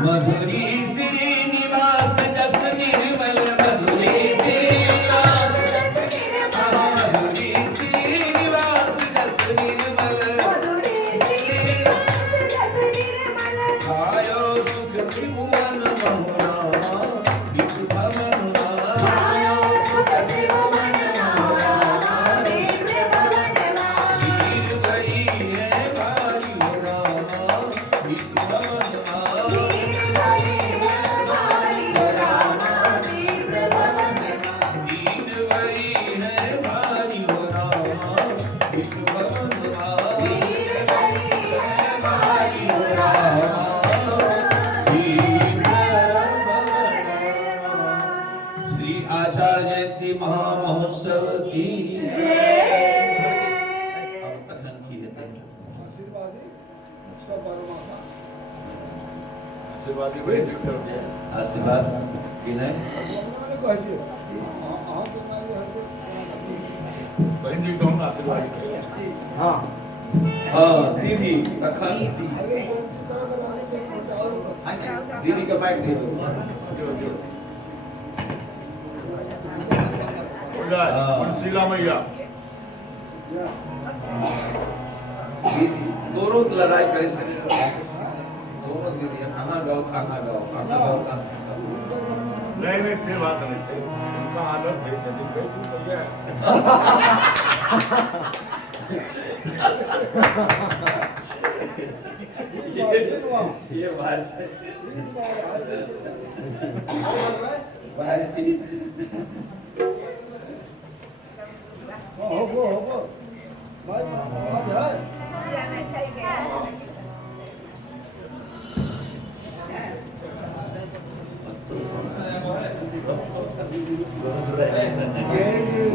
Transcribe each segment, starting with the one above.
मधुरी श्रीनिवास जस निर्मल मधुरी श्रीनिवास मधुरी श्रीनिवास जस निर्मल आयो सुख त्रिभुवन महुआ विष्णु भवन आयो सुख त्रिभुवन महुआ वीर गई है भारी रामा विष्णु भवन श्री आचार्य जयंती महामहोत्सव की अब तखन की हेतै आशीर्वाद की नहीं हाँ दीदी तखन दीदी का माइक दे दो शीला मैया दोनों लड़ाई करे सके दोनों दीदी खाना गाओ खाना गाओ खाना गाओ नहीं से बात नहीं है उनका आदत है चली गई ये बात है भाई हो भाई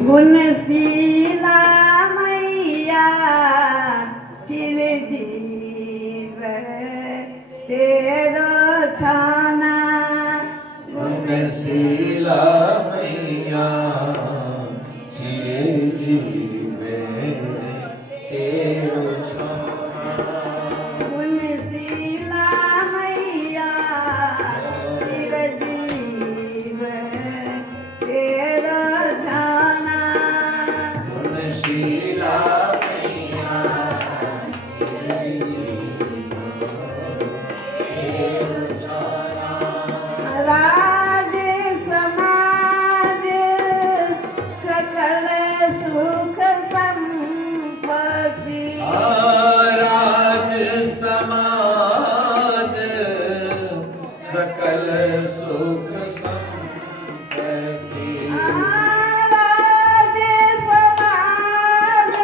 गुणशीला मैया चिरजीव तेरो छाना गुणशीला मैया चिरजीव तेरो छाना गुणशीला मैया चिरजीव तेरो छाना गुणशीला राज समाज सकल सुख संपत्ति राज समाज सकल सुख संपत्ति राज समाज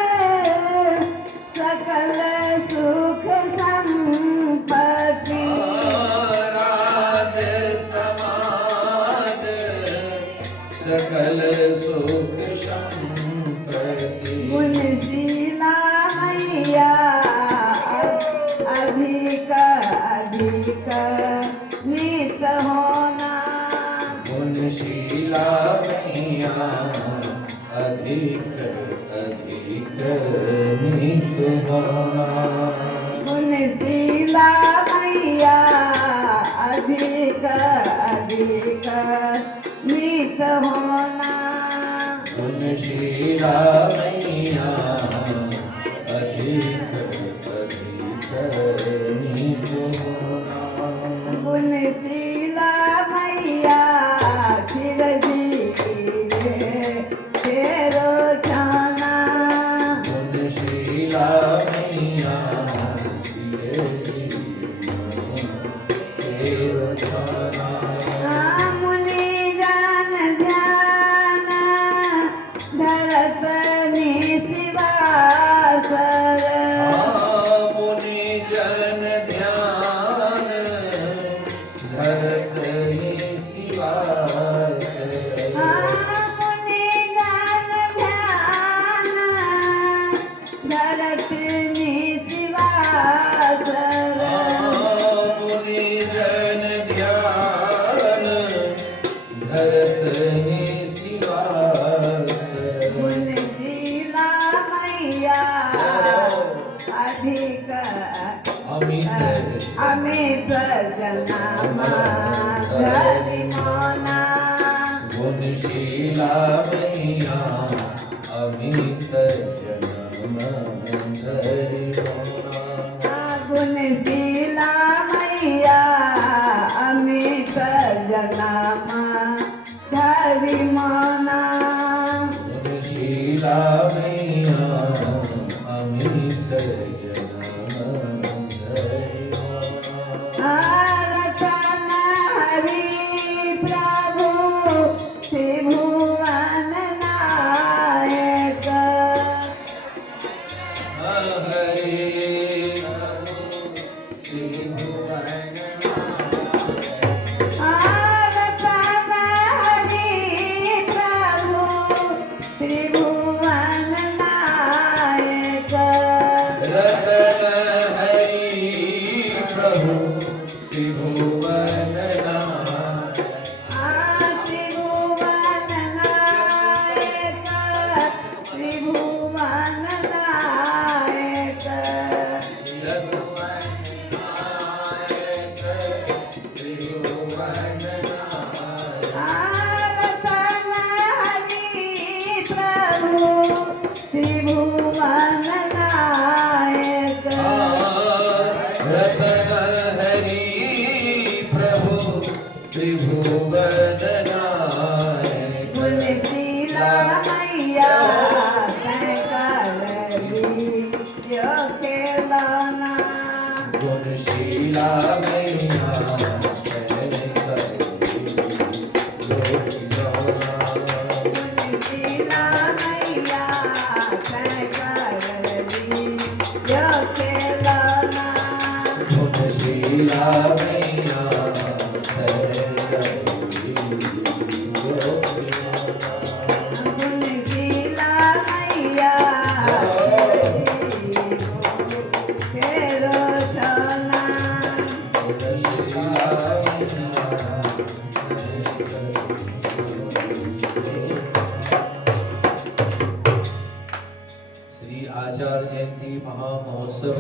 सकल सुख संपत्ति राज समाज सकल सुख संपत्ति गुणशीला मैया अधिक अधिक नित होना गुणशीला मैया अधिक अधिक नित होना गुणशीला मैया अधिक अधिक नित होना गुणशीला मैया अधिक अधिक नित होना गुणशीला मैया चिरजीव तेरो छाना गुणशीला मैया चिरजीव तेरो छाना मुनि जन ध्यान धरत निशिवासर मुनि जन ध्यान धरत અમિત જનામાં ધરી મોના ગુણશીલા મૈયા અમિત જન્મ ધરી મોના ગુણશીલા મૈયા અમિત જનામાં ધરી મોના ગુણશીલા મૈયા અમિત જન્મ ધરી મોના રતન હરિ પ્રભુ ત્રિભુવન નાયક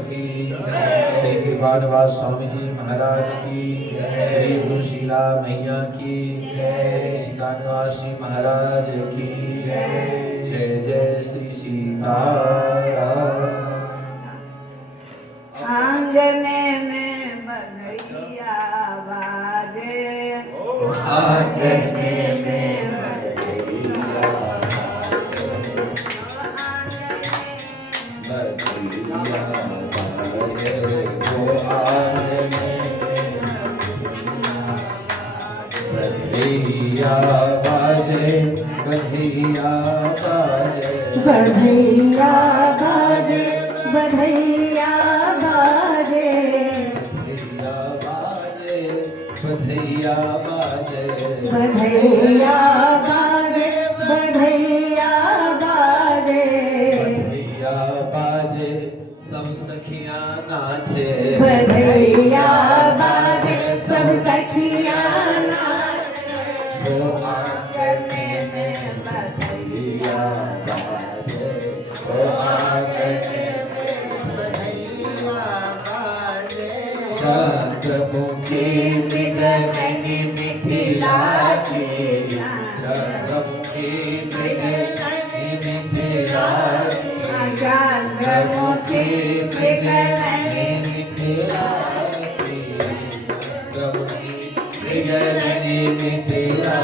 श्री कृपानिवास स्वामी जी महाराज की, श्री गुरुशीला मैया की, श्री सीतानिवास जी महाराज की जय जय श्री सीताराम। आंगने में बनैया बाजे आंगने में बधैया बाजे बधैया बाजे बधैया बाजे बधैया बाजे बधैया बाजे बधैया बाजे बधैया बाजे बधैया बाजे सब सखियां नाचे बधैया बाजे सब सखियां नाचे वो आंगने में बधैया बाजे वो आंगने में बधैया बाजे चंद्रमुखी मृगनयनी मिथिला की चंद्रमुखी मृगनयनी मिथिला की चंद्रमुखी मृगनयनी मिथिला की चंद्रमुखी मृगनयनी मिथिला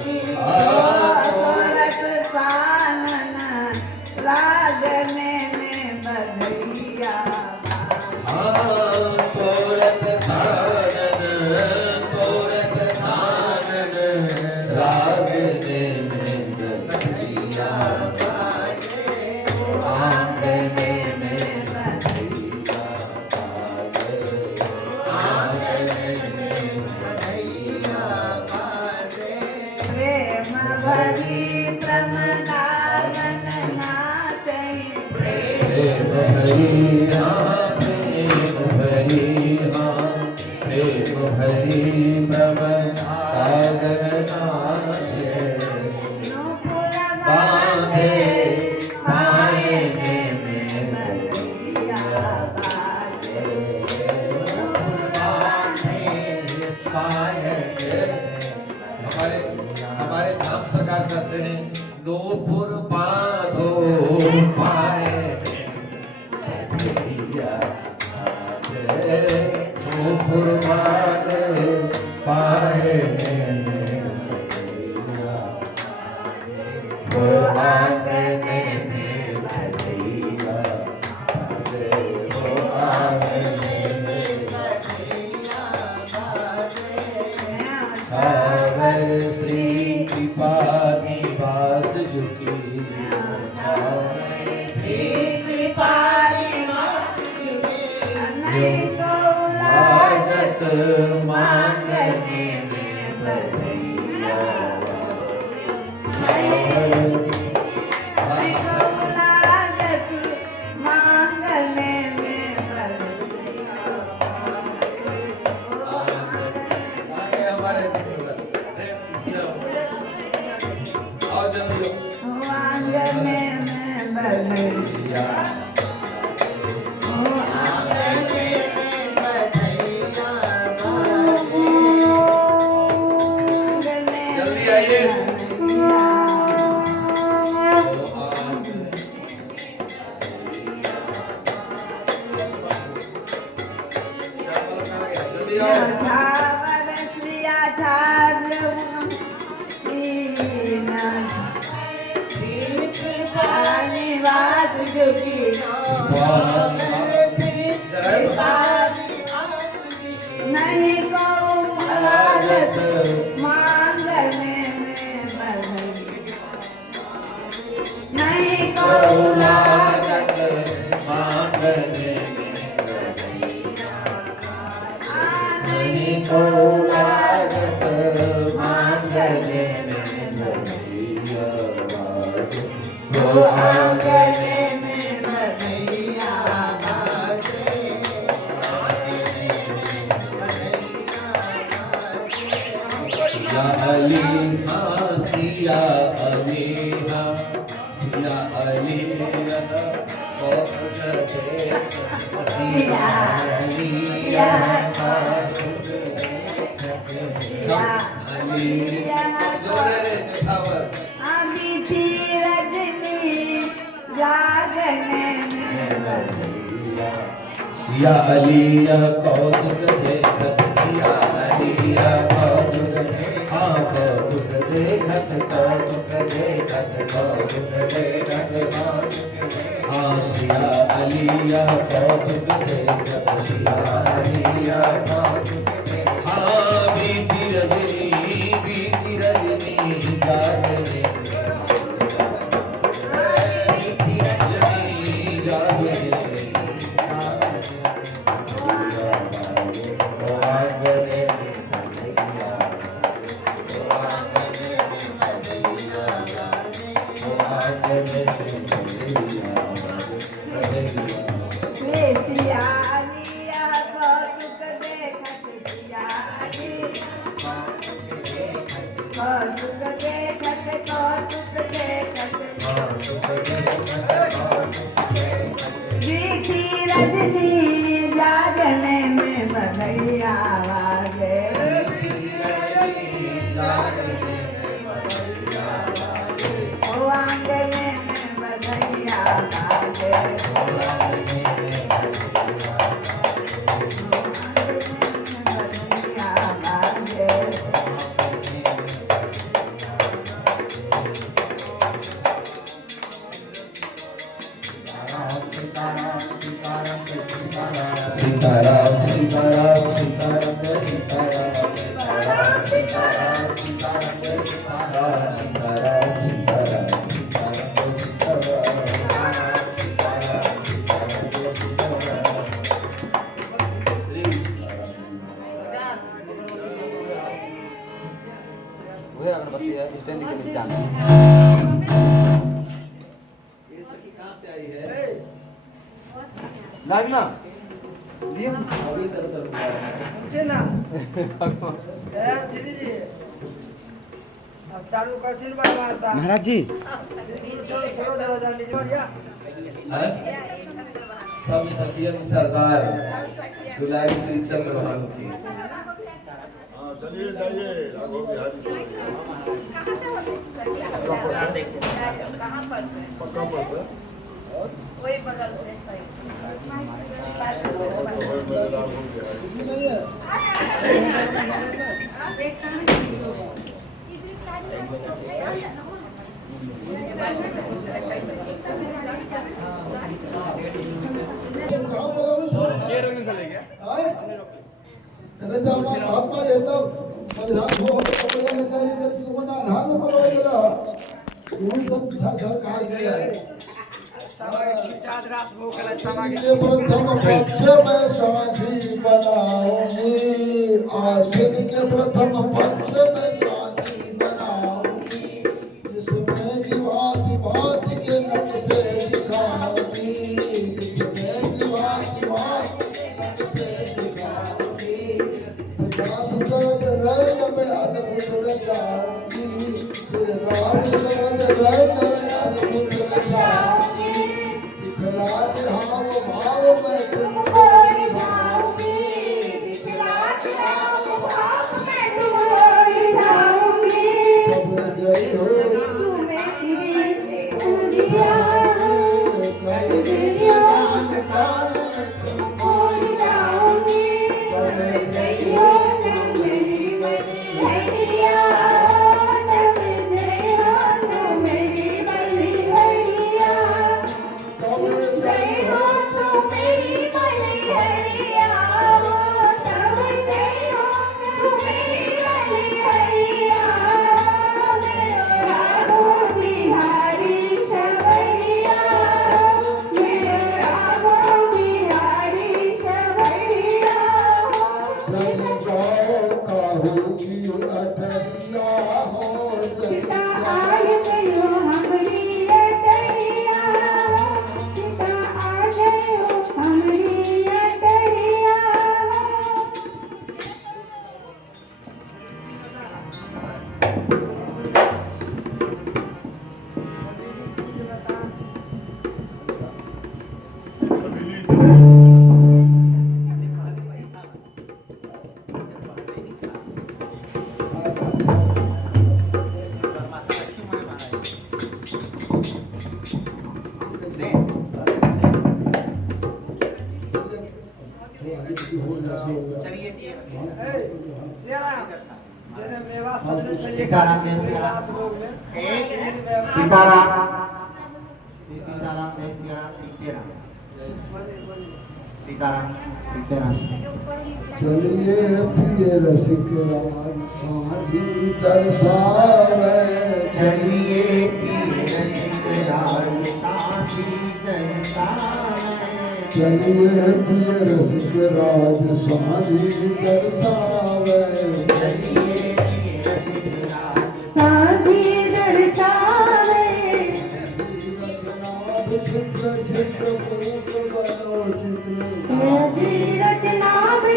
की औरत सानन लागने में बधैया तोरत खानन रागने में बधैया बाजे आंगने में बधैया बाजे आंगने में बधैया बाजे प्रेम भरी प्रमदागन नाचे प्रेम भरी प्रेम भरी प्रमदागन नाचे नूपुर बांधे पायने में बधैया बाजे कहते हैं नूपुर बांधो पाए नूपुर बांधे पाए वो आंगने में बधिया बाजे, वो आंगने में बधिया बाजे। सावर श्री कृपा निवास झुकी श्री कृपा निवास झुकी लागत मांगने में बधिया जल्दी आइए। जल्दी आओ। निवास जोगी नहीं को लागत मांगने में बधाई नहीं को लागत मांगने नहीं को लागत मांगने में बधिया बाजे, वो आंगने में बधिया बाजे। सिया अली हाँ सिया अली हाँ सिया अली सिया अली अभी थी रजनी जागने में सिया अली कौतुक देखत सिया अली कौतुक हाँ कौतुक देखत कौतुक देखत कौतुक देखत कौतुक हाँ सिया अली कौतुक देखत सिया अली कौतुक हाँ बीती रजनी जागने बीती रजनी जागने रजनी जागने में बधैया बाजे ओ आंगने में बधैया बाजे सीताराम सीताराम सीताराम सीताराम सीताराम सीताराम सीताराम सीताराम सीताराम अगरबत्ती है स्टैंड के नीचे जाना कहाँ से आई है लागना अभी दर्शन हुआ है। ना दीदी जी अब चालू करथिन बड़वासा महाराज जी छोड़ो दरवाजा नीचे बढ़िया सब सखियन सरदार दुलारी श्री चंद्र भानु की हाँ चलिए जाइए राघव बिहारी कहाँ पर पक्का पर सर वही बगल से मेरे राघव बिहारी महात्मा येतो सरकार प्रथम पक्ष में साझी बनाऊंगी आश्विन के प्रथम पक्ष में साझी बनाऊंगी जिसमें विवाद बात के नक्शे दिखाऊंगी जिसमें विवाद बात के नक्शे दिखाऊंगी प्रकाश दर्द रैन में अद्भुत रचाऊंगी प्रकाश दर्द रैन में अद्भुत रचाऊंगी दिखलाते हाव भाव में तुमको दिखाऊंगी दिखलाते हाव भाव में तुमको दिखाऊंगी कब जय हो तुम्हें उदिया कई विज्ञान काल तुमको दिखाऊंगी कब जय हो तुम्हें बलिया कब जय हो तुम्हें बलिया कब जय हो तो मेरी बलिया तब जय हो तो मेरी बलिया मेरे राघव बिहारी शबरिया मेरे राघव बिहारी शबरिया चली जाओ काहू की अटरिया हो सीता आज गयो हमरी अटरिया सीता आ गयो हमरी अटरिया सीताराम जय सीताराम सीताराम जय सीताराम सीताराम सीताराम चलिए प्रिय रसिक राम साझी दर्शावे चलिए प्रिय रसिक राम साझी दर्शावे चलिए प्रिय रसिक राज साझी दर्शावे चलिए प्रिय रसिक राम साझी दर्शावे रचना चित्र चित्र रूप बनो चित्र साझी रचना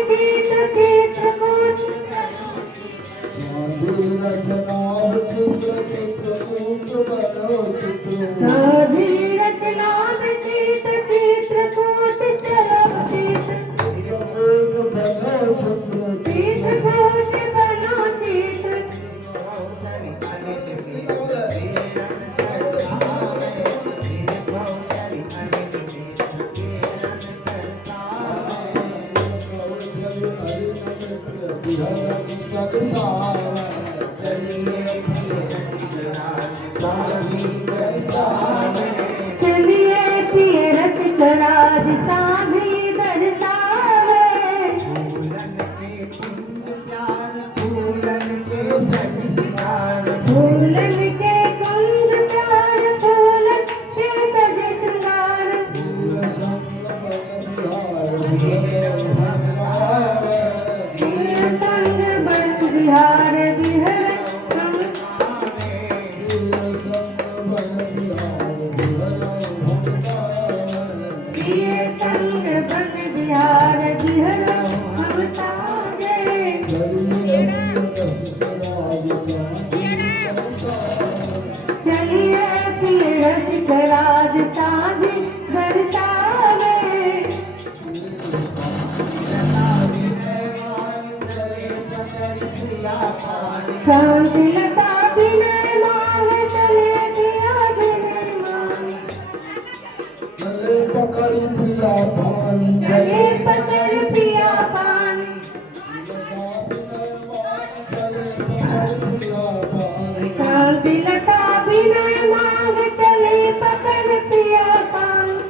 चित्र चित्रकूट साझी रचना चित्र चित्र रूप बनो चित्र साझी रचना चित्र चित्रकूट चलो चित्र चित्रकूट बनो चित्र चित्रकूट बनो चित्र चलिए प्रिय रसिक राज साझी दर्शावे फूलन के कुंज प्यार फूलन के सज श्रृंगार संग बन बिहार बिहर हम पिया पानी कांति लता बिनय मांग चले दिया बिनय मांग चले पकड़ प्रिया पानी चले पकड़ पिया पानी कांति लता बिनय मांग चले पकड़ पिया पानी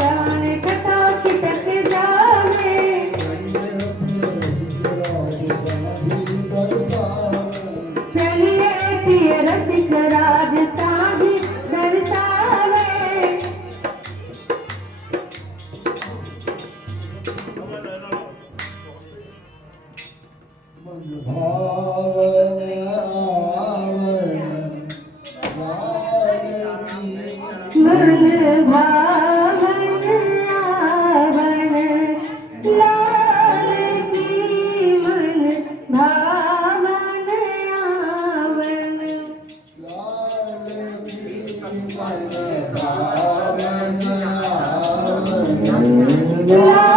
गाने छटा छिटक जावे चलिए पिय रसिक राज साधी दर्शावे मन भावन आवन लाल की मन भावन आवन लाल